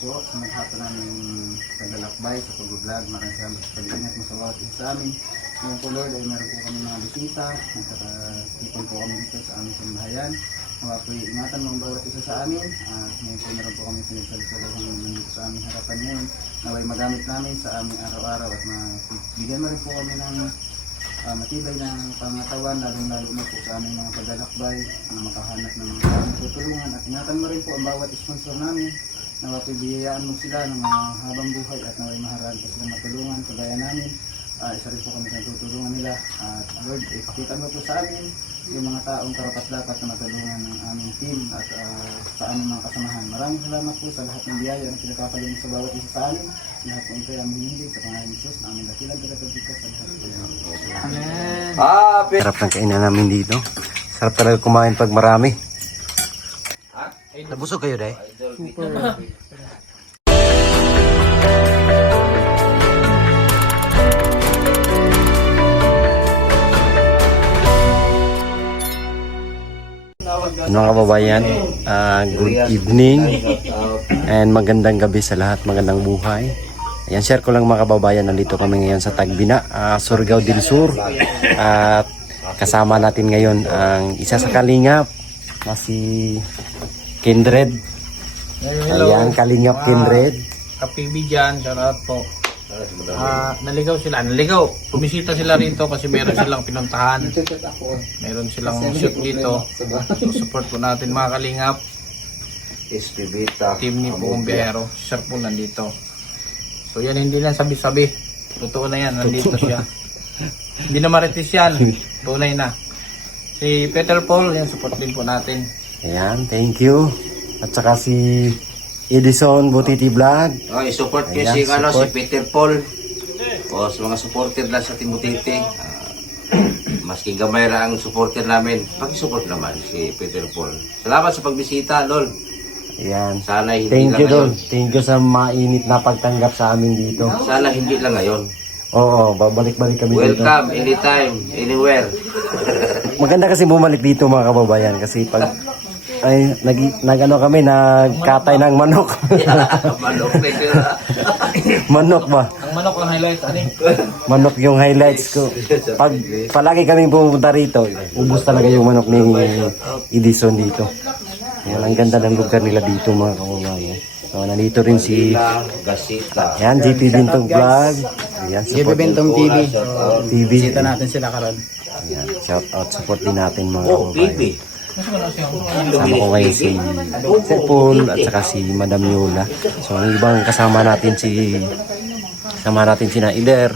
po sa maghato namin paglalakbay sa pag-vlog. Maraming salamat sa pag-iingat mo sa bawat isa sa amin. Ngayon po Lord ay meron po kami mga bisita. Nagkakatipon po kami dito sa aming simbahan. Mga po ingatan mo ang bawat isa sa amin. At ngayon po meron po kami pinagsalusaluhan nandito sa aming harapan ngayon. Naway magamit namin sa aming araw-araw at bigyan mo rin po kami ng matibay na pangatawan, lalong-lalo na po sa aming mga paglalakbay na makahanap ng mga aming tutulungan. At ingatan mo rin po ang bawat sponsor namin na mapibiyayaan mo sila ng mga habang buhay at naway maharaan pa silang matulungan kagaya namin. Isa rin po kami sa tutulungan nila. At Lord, ipakita mo po sa amin yung mga taong karapat-dapat na matulungan ng aming team at sa aming mga kasamahan. Maraming salamat po sa lahat ng biyaya na pinagkakaroon sa bawat isa sa amin. Lahat po ito ay aming hindi sa pangalan ni Jesus na aming dakilang pinagkakita sa lahat po. Amen. Sarap ng kainan namin dito. Sarap talaga kumain pag marami. Nabusog kayo, Day? Super. Mga kababayan, good evening and magandang gabi sa lahat, magandang buhay. Ayan, share ko lang mga kababayan, nandito kami ngayon sa Tagbina, Surigao del Sur. At kasama natin ngayon ang isa sa kalingap na si Kindred. Ayan, kalingap Kindred. Kapibi dyan, shoutout po. Naligaw sila, bumisita sila rito kasi meron silang pinuntahan, meron silang shoot dito. So support po natin mga kalingap, team ni Pong Biyahero, siya po nandito. So yan, hindi lang sabi-sabi, totoo na yan, nandito siya. Hindi na marites yan, tunay na. Si Peter Paul, yan, support din po natin. Ayan, thank you. At saka si Edison Butiti Vlog. I-support ko Ayan, si, si support. Peter Paul. O sa mga supporter lang sa Team Butiti. Maski gamay ra ang supporter namin, pag-support naman si Peter Paul. Salamat sa pagbisita, Lol. Ayan. Sana hindi Thank lang you, Don. ngayon. Thank you sa mainit na pagtanggap sa amin dito. Sana hindi lang ngayon. Oo, babalik-balik kami dito. Welcome, anytime, anywhere. Maganda kasi bumalik dito mga kababayan kasi pag ay nagano kami nagkatay ng manok. Manok na yun. Manok ba? Ang manok ang highlight, ano? Manok yung highlights ko. Pag palagi kaming pumunta rito, ubos talaga yung manok ni Edison dito. Yan, ang ganda ng lugar nila dito mga kababayan. So, nandito rin si Gasita. yan, GP Bintong Vlog. Ayan, support Bentong TV. TV. Bisita natin sila karon. Ayan, shout out, support din natin mga Oh, kababayan. baby. Kasama ko ngayon si Sir Paul at saka si Madam Yola. So ang ibang kasama natin si Naider.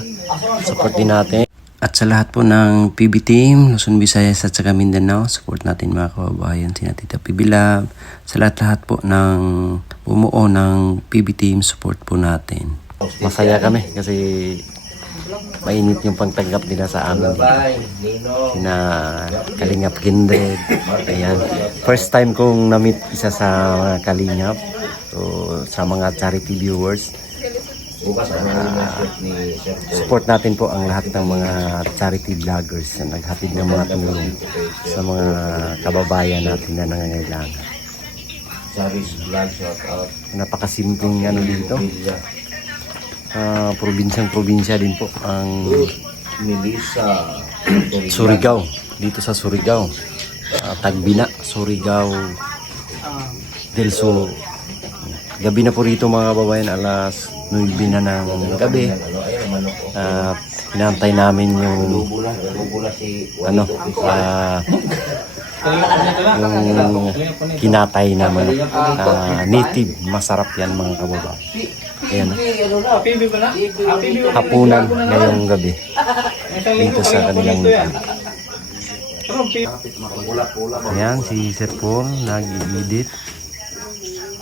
Support din natin. At sa lahat po ng PB team, Luzon, Visayas at saka Mindanao, support natin mga kababayan, si Tita PB Lab. Sa lahat po ng bumuo ng PB team, support po natin. Masaya kami kasi mainit yung pagtanggap nila sa amin. Bye, Nino. Na Kalingap Kindred. Ayan. First time kong na-meet isa sa mga Kalingap. So, sa mga charity viewers. Bukas ang ni Sir Paul. Support natin po ang lahat ng mga charity vloggers na naghatid ng mga tulong sa mga kababayan natin na nangangailangan. Charis Vlog, shout out. Napakasimpleng ano dito. Probinsyang-probinsya din po ang Melissa. Surigao. Dito sa Surigao. Tagbina, Surigao del Sur. Gabi na po rito mga kababayan, alas 9 na ng gabi. Hinantay namin yung ano, yung kinatay na manok. Native, masarap yan mga kababayan. Ayan, hapunan ngayong gabi dito sa kanilang lugar. Ayan, si Sir Paul nag-edit.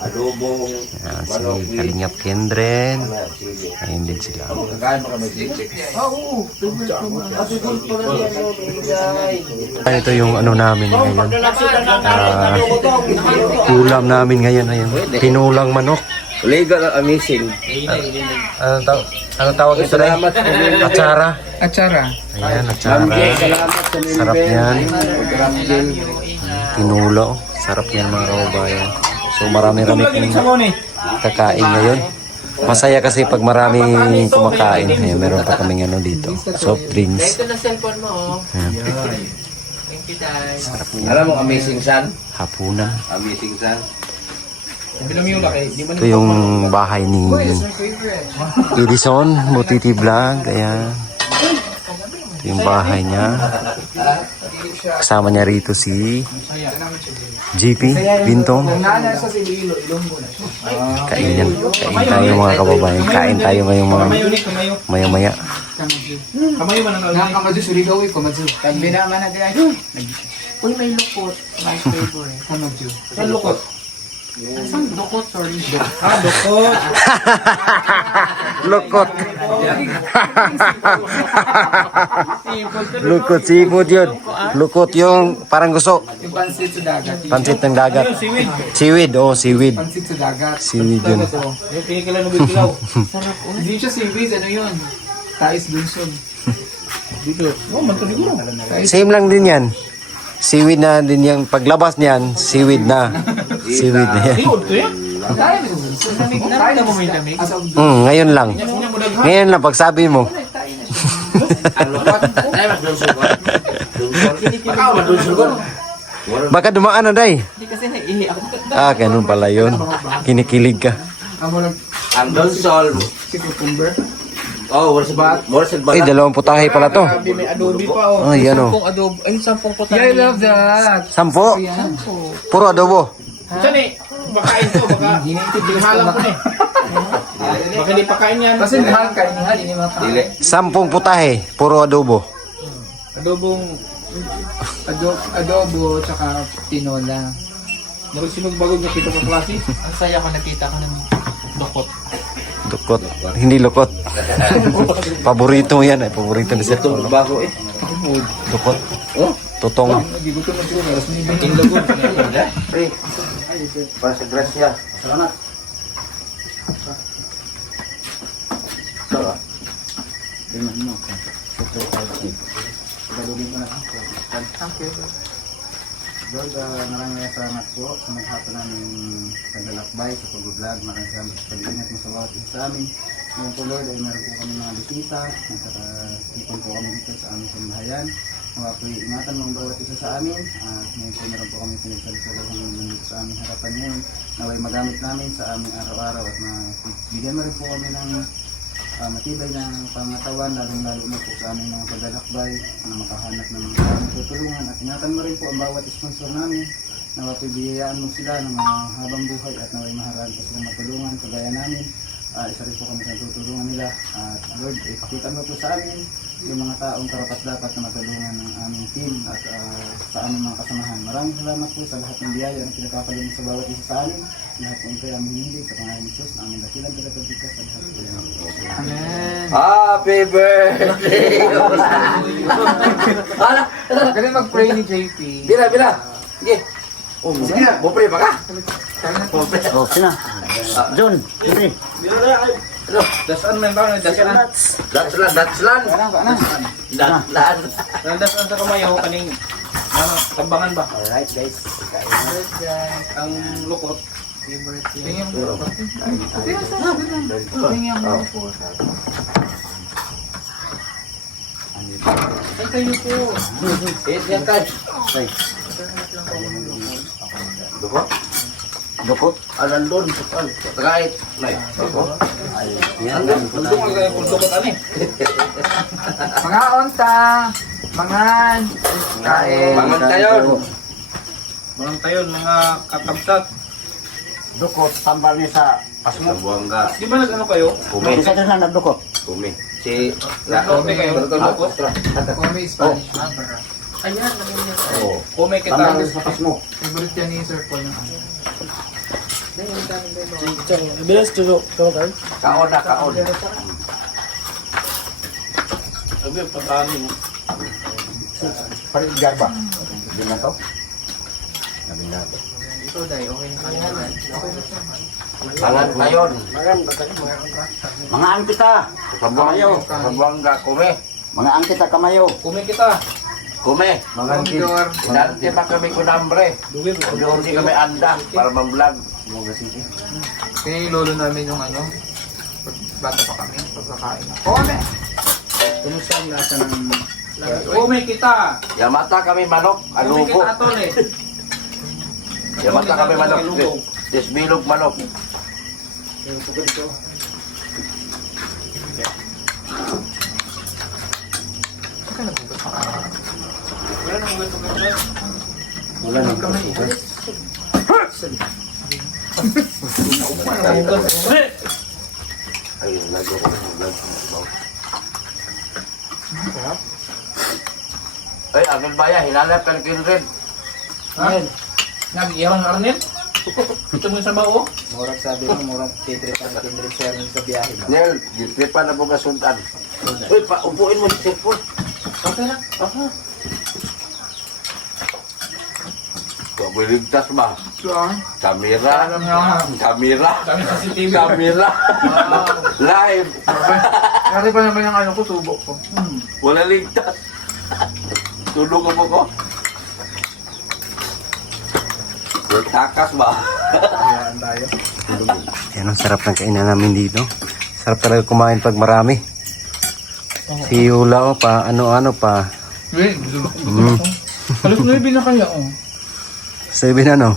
Adobong. Ayan, si Kalingap Kindred. Ayun din sila. Ito yung ano namin ngayon. Ulam namin ngayon. Ayan. Tinulang manok. Legal amazing. Anong tawag ito na? Atsara. Atsara. Ayan, atsara. Sarap yan. Tinulo. Sarap yan mga kababayan. So marami-rami kakain ngayon. Masaya kasi pag marami kumakain. Ayan, meron pa kaming ano dito. Soft drinks. Ito na cellphone mo, oh. Ayan, Thank you, guys. Alam mo, amazing son. hapunan. Amazing son. Bilang yung laki. Di ba Ito yung bahay ni Edison, Mutiti Vlog. Ayan. Ito yung bahay niya. Kasama niya rito si JP Bintong. Kain yan. Kain tayo mga kababayan. Kain tayo ngayong mga maya-maya. Kamayo man ang Nga kamadyo, suligaw eh, kamadyo. Tagbi na man na gaya. Uy, may lukot. My favorite. Kamadyo. Saan lukot? Saan lukot? Sorry. Lukot. Lukot. Lukot, seafood yun. Lukot yung parang gusto. Yung pansit sa dagat. Pansit ng dagat. Siwid. Seaweed, oh, seaweed. Pansit sa dagat. Seaweed yun. Yung kinikilan ng bigilaw. Hindi siya seaweed, ano yun? Tais Lunson. Dito. Oh, mantuliguro. Same lang din yan. Seaweed na din yung paglabas niyan, seaweed na. Seaweed na yan. Diod to yan. Kaya mo Lunson. Nakita mo may lamig? Ngayon lang. Ngayon lang pagsabi mo. Ang lukot. Ay, mas doon sugod. Baka mas doon sugod. Baka dumaan na, day. Hindi kasi naihi ako. Ah, ganun pala yun. Kinikilig ka. Amo lang Ang doon sol. si cucumber. Oh, wala sa bat. Wala sa Ay, bat. dalawang putahe pala to. Grabe, may adobe pa, oh. Oh, yan oh. Sampung adobo. Ay, 10 putan. Yeah, I love that. 10. Puro adobo. Saan eh? Bakain ko, baka hinalang ko na eh. Baka hindi pakain yan. Kasi mahal ka, hindi mahal Dili. 10 putahe. Puro adobo. Adobong adobo, tsaka tinola. Marunong bagog na kita ng klase. Ang saya ko nakita ko ng lukot. Dukot. Hindi lukot. Paborito mo yan. Paborito ni Sir. Ito bago eh. Dukot. Oh, Tutong. Gigutom na siguro, meron ni Ting lagod. pre. Para sa grasya. Salamat. Ito ah. Tingnan mo. Pagdugin ko na. Lord, maraming salamat po sa maghapon namin paglalakbay sa pag-vlog. Maraming salamat sa pag-iingat mo sa bawat isa sa amin. Ngayon po Lord, ay meron po kami mga bisita. Nagkakatipon po kami dito sa aming sambahayan. Mga po ingatan mo ang bawat isa sa amin. At ngayon po meron po kami pinagsalit-salit dito sa aming harapan ngayon. Naway magamit namin sa aming araw-araw at bigyan mo rin po kami ng matibay na pangatawan, lalong-lalo na po sa aming mga paglalakbay na makahanap ng aming tutulungan. At ingatan mo rin po ang bawat sponsor namin na mapibiyayaan mo sila ng mga habang buhay at naway maharaan po silang matulungan kagaya namin. Isa rin po kami sa tutulungan nila. At Lord, ipakita mo po sa amin yung mga taong karapat-dapat na matulungan ng aming team at sa aming mga kasamahan. Maraming salamat po sa lahat ng biyaya na pinagkakaroon sa bawat isa sa amin. Lahat po ito ay aming hindi sa pangalan ni Jesus na aming dakilang pinagkakita sa lahat po yan. Amen. Happy birthday! Hala! Galing mag-pray ni JP. Bila, bila! Sige! Oh, sige na! Bupre pa ka! Oh, sina. John, siyempre. Dasan man ba? Dasan. Datslan, datslan! Datslan! Dasan sa kamayo, kaning tambangan ba? Alright guys. Ang lukot. Tingin mo. Tingin mo po. Ay, kayo po. Eat yan ka! Duko? Dukot. Alan doon, tukal. Tagait. Nay. Duko? Yan. Puldok ang kayo, puldok at ani. Mga onta, mangan, kain. Bangon tayo! Walang tayo, mga katabsat. Dukot, tambal niya sa Sa buwangga. Di ba nag-ano kayo? Kume. Isa na nagdukot. Kume. Si... Kume kayo. Kami Spanish. Ayan, naging Oh. Kume kita. Tambal sa pasmo. Favorite yan ni Sir Paul yung ano. Kaon na, kaon. Sabi, patani mo. Parigar ba? Hindi na to? Sabi na to. ito, Day. Okay na kaya. Bangan tayon. Mga angkita. Kamayo. Sa buwangga, kume. Mga angkita kamayo. Kume kita. Kume. Mga angkita. Condor. Dati pa kami kunambre. Duwi. Hindi kami anda para mag-vlog. Boga City. Kaya yung lolo namin yung ano, pag bata pa kami, pagkakain na. Oo, me! Kumusta ang lasa ng... Oo, may kita! Yamata kami manok, Oo, may alubo. kita tol eh. Yamata kami manok. Desbilog manok. Yung sugod ko. Wala nang gusto. Wala nang sugod. Ayun, lago ko. Ay, Amel Baya, hinalap ka ng rin. Ha? Nag-iyaw ng Arnel? Ito mo yung sabaw, oh. Murag sabi mo, murag titripan natin rin siya sa biyahe ba? Nel, gitripan na po ka sultan. Uy, upuin mo si Sirpon. Okay lang. Aha. Pabiligtas ba? Saan? Kamera. Alam nga. Kamera. Kami sa CCTV. Kamera. Live. Kasi pa naman yung ano ko, subok ko. Wala ligtas. Tulong mo ko. Takas ba? Kayaan tayo. Yan ang sarap ng kainan namin dito. Sarap talaga kumain pag marami. Si Yula, oh, pa ano-ano pa. Wait, Alas 9 na kaya, oh. 7 ano.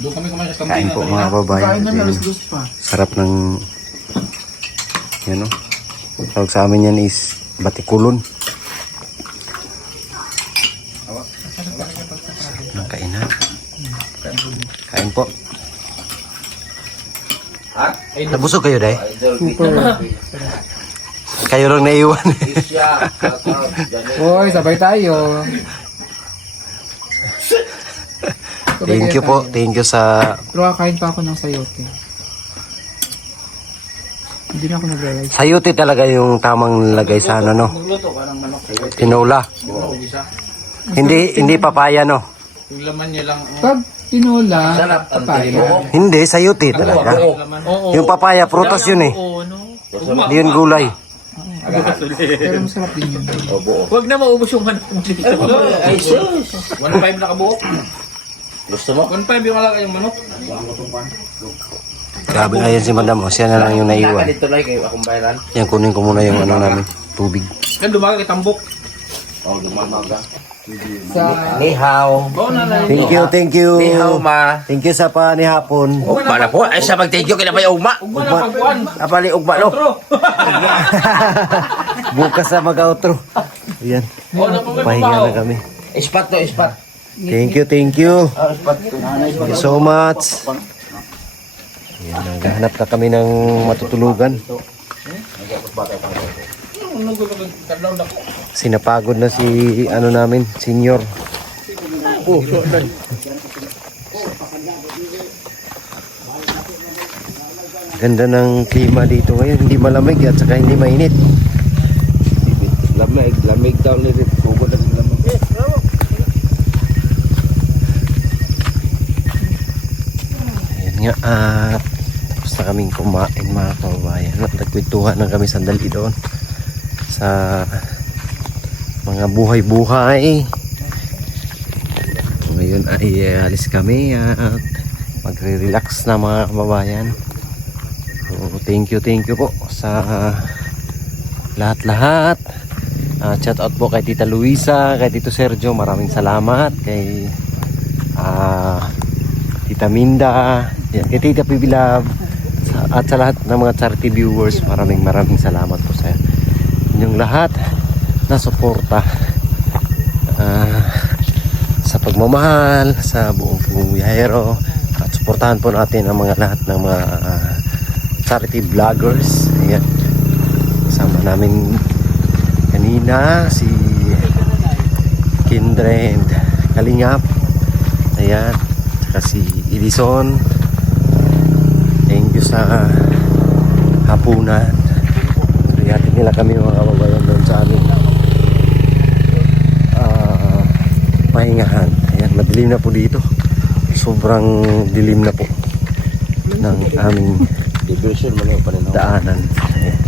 Doon kami kumain sa Kain kantina. po mga babayan. Kain namin, Yan. alas 2 pa. Sarap ng yan o. Tawag sa amin yan is batikulon. Ng kainan. Kain po. At? Nabusog kayo, Day? Idol Peter. Kayo lang naiwan. Isya. Ganun. Hoy, sabay tayo. Thank you po. Thank you sa... Pero kakain pa ako ng sayote. Hindi na ako nag-realize. Sayote talaga yung tamang lagay sa ano, no? Nagluto ka ng manok. Tinola. Hindi papaya, no? Yung laman niya lang. Pag tinola, papaya. Hindi, sayote talaga. Oo. Yung papaya, prutas yun eh. Oo, no? Hindi yun gulay. Pero masarap din yun. Huwag na maubos yung manok mo dito. Ay, sus. 1.5 na kabuok. Gusto mo? 1.5 yung alaka yung manok. Grabe nga yan si Madam. O, siya na lang yung naiwan. Dito lang kayo akong bayaran. Yan, kunin ko muna yung ano namin. Tubig. Yan, dumaga kay Tambok. Oh, dumamaga. Sa... Ni hao. Oo, nanay. Thank you, thank you. Ni hao ma. Thank you sa panihapon. Ugma na po. Ay, sa mag-thank you kina ba yung ugma? Ugma na pagkuhan. Apali ugma lo. Bukas na mag-outro. Ayan. Pahinga na kami. Ispat to, ispat. Thank you, thank you. Oh, ispat to. Thank you so much. Ayan, naghahanap na kami ng matutulugan. Sinapagod na si ano namin, senior. Ganda ng klima dito ngayon, hindi malamig at saka hindi mainit. Lamig, lamig daw ni Rip. Kubo na din lamig. Ayan nga, tapos na kaming kumain mga kababayan. Nagkwentuhan na kami sandali doon sa mga buhay-buhay. Ngayon ay alis kami at magre-relax na mga kababayan. So, thank you po sa lahat-lahat. Shout out po kay Tita Luisa, kay Tito Sergio, maraming salamat. Kay Tita Minda, yan, kay Tita Pibilab, at sa lahat ng mga charity viewers, maraming salamat po sa inyong lahat na suporta sa pagmamahal sa buong biyahero, at suportahan po natin ang mga lahat ng mga charity vloggers. Ayan, kasama namin kanina si Kindre and Kalingap, ayan, saka si Edison. Thank you sa hapunan. Ihatid nila kami mga kababayan doon sa aming pahingahan. Ayan, madilim na po dito. Sobrang dilim na po ng aming Diversion mo na yung paninaw. daanan. Ayan.